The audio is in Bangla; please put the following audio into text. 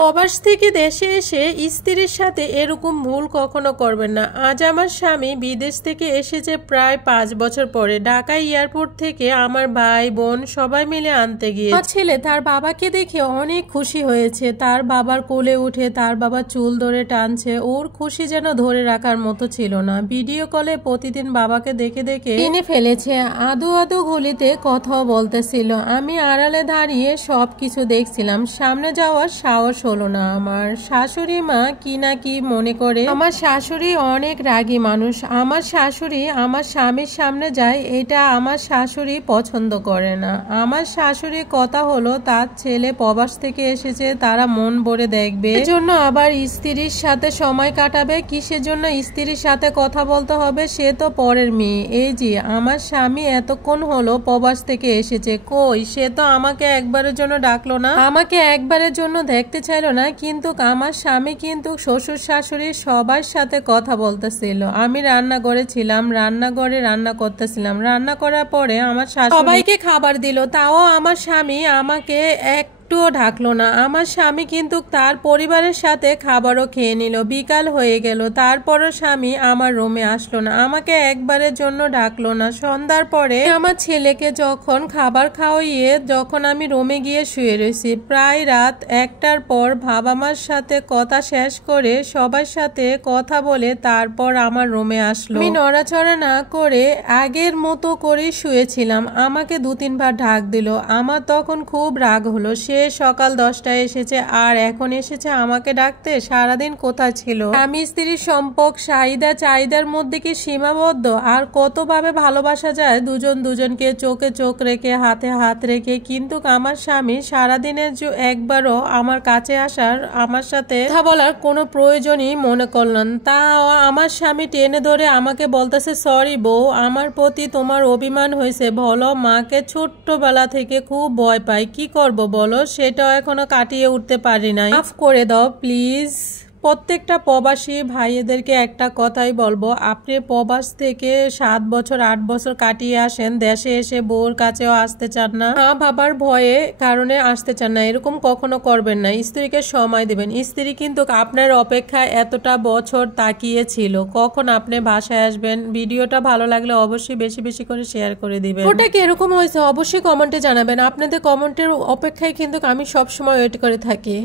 প্রবাস থেকে দেশে এসে স্ত্রীর সাথে এরকম ভুল কখনো করবেন না। আজ আমার স্বামী বিদেশ থেকে এসেছে প্রায় 5 বছর পরে। ঢাকা এয়ারপোর্ট থেকে আমার ভাই বোন সবাই মিলে আনতে গিয়ে আমার ছেলে তার বাবাকে দেখে অনেক খুশি হয়েছে। তার বাবার কোলে উঠে তার বাবা চুল ধরে টানছে। ওর খুশি যেন ধরে রাখার মতো ছিল না। ভিডিও কলে প্রতিদিন বাবাকে দেখে দেখে কিনে ফেলেছে। আদো আদো গলিতে কথাও বলতেছিল। আমি আড়ালে দাঁড়িয়ে সব কিছু দেখছিলাম। সামনে যাওয়ার সাহস হলো না। আমার শাশুড়ি মা কি না কি মনে করে। আমার শাশুড়ি অনেক রাগী মানুষ। আমার শাশুড়ি আমার স্বামীর সামনে যায়, এটা আমার শাশুড়ি পছন্দ করে না। আমার শাশুড়ি কথা হলো তার ছেলে প্রবাস থেকে এসেছে, তারা মন ভরে দেখবে, এজন্য আবার স্ত্রীর সাথে সময় কাটাবে। কিসের জন্য স্ত্রীর সাথে কথা বলতে হবে, সে তো পরের মেয়ে। এই যে আমার স্বামী এতক্ষণ হলো প্রবাস থেকে এসেছে, কই সে তো আমাকে একবারের জন্য ডাকলো না, আমাকে একবারের জন্য দেখতে চাইলো না। কিন্তু আমার স্বামী কিন্তু শ্বশুর শাশুড়ি সবার সাথে কথা বলতেছিল। আমি রান্নাঘরে ছিলাম, রান্নাঘরে রান্না করতেছিলাম। রান্না করার পরে আমার শাশুড়ি সবাইকে খাবার দিল, তাও আমার স্বামী আমাকে একটুও ঢাকলো না। আমার স্বামী কিন্তু তার পরিবারের সাথে খাবারও খেয়ে নিল। বিকাল হয়ে গেল, তারপরও স্বামী আমার রুমে আসলো না, আমাকে একবারের জন্য ডাকলো না। সন্ধ্যার পরে আমার ছেলেকে যখন খাবার খাওয়িয়ে যখন আমি রুমে গিয়ে শুয়ে রয়েছি, প্রায় রাত 1টার পর বাবা মার সাথে কথা শেষ করে সবার সাথে কথা বলে তারপর আমার রুমে আসলো। আমি নড়াচড়া না করে আগের মতো করে শুয়েছিলাম। আমাকে 2-3 বার ঢাক দিল। আমার তখন খুব রাগ হলো। সে সকাল 10টায় এসেছে আর এখন এসেছে আমাকে ডাকতে। সারাদিন কোথায় ছিল? স্বামী স্ত্রীর সম্পর্ক চাহিদার মধ্যে কি সীমাবদ্ধ? আর কতভাবে ভালোবাসা যায় দুজন দুজনকে চোখে চোখ রেখে হাতে হাত রেখে। কিন্তু আমার স্বামী সারাদিনের একবারও আমার কাছে আসার, আমার সাথে কথা বলার কোনো প্রয়োজনই মনে করলেন। তা আমার স্বামী টেনে ধরে আমাকে বলতেছে, সরি বউ, আমার প্রতি তোমার অভিমান হয়েছে বলো। মাকে ছোট্টবেলা থেকে খুব ভয় পাই, কি করব বলো, সেটাও এখনো কাটিয়ে উঠতে পারি নাই, মাফ করে দাও প্লিজ। প্রত্যেকটা প্রবাসী ভাইয়েদেরকে একটা কথাই বলবো, আপনি প্রবাস থেকে 7 বছর 8 বছর কাটিয়ে আসেন, দেশে এসে বউর কাছেও আসতে চান না, মা বাবার ভয়ে কারণে আসতে চান না, এরকম কখনো করবেন না। স্ত্রীকে সময় দিবেন। স্ত্রী কিন্তু আপনার অপেক্ষায় এতটা বছর তাকিয়ে ছিল, কখন আপনি বাসায় আসবেন। ভিডিওটা ভালো লাগলে অবশ্যই বেশি বেশি করে শেয়ার করে দিবেন। ওটা কি এরকম হয়েছে অবশ্যই কমেন্টে জানাবেন। আপনাদের কমেন্টের অপেক্ষায় কিন্তু আমি সবসময় ওয়েট করে থাকি।